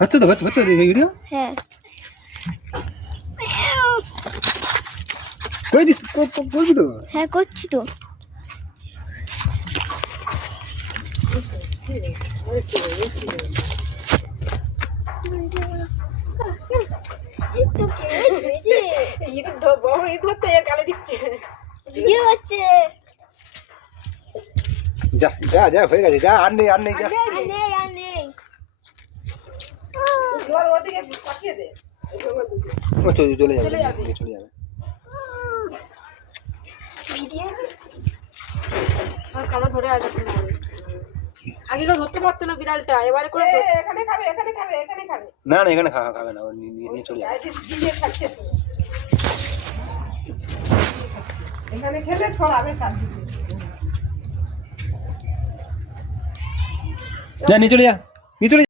হচ্ছে তো হচ্ছে ভিডিও। হ্যাঁ করে দিস করবি তো। হ্যাঁ করছি তো। যা যা যা হয়ে গেছে, যা আর নেই যা। ও চলে যাবে। আগে তো ধরতে পারতো না বিড়ালটা, এবারে করে এখানে খাবে না এখানে খাবে না, ও নিয়ে চলে যাবে। এখানে খেলে ছড়াবে চারদিকে। যা নিয়ে চলে যা, নিয়ে চলে যা।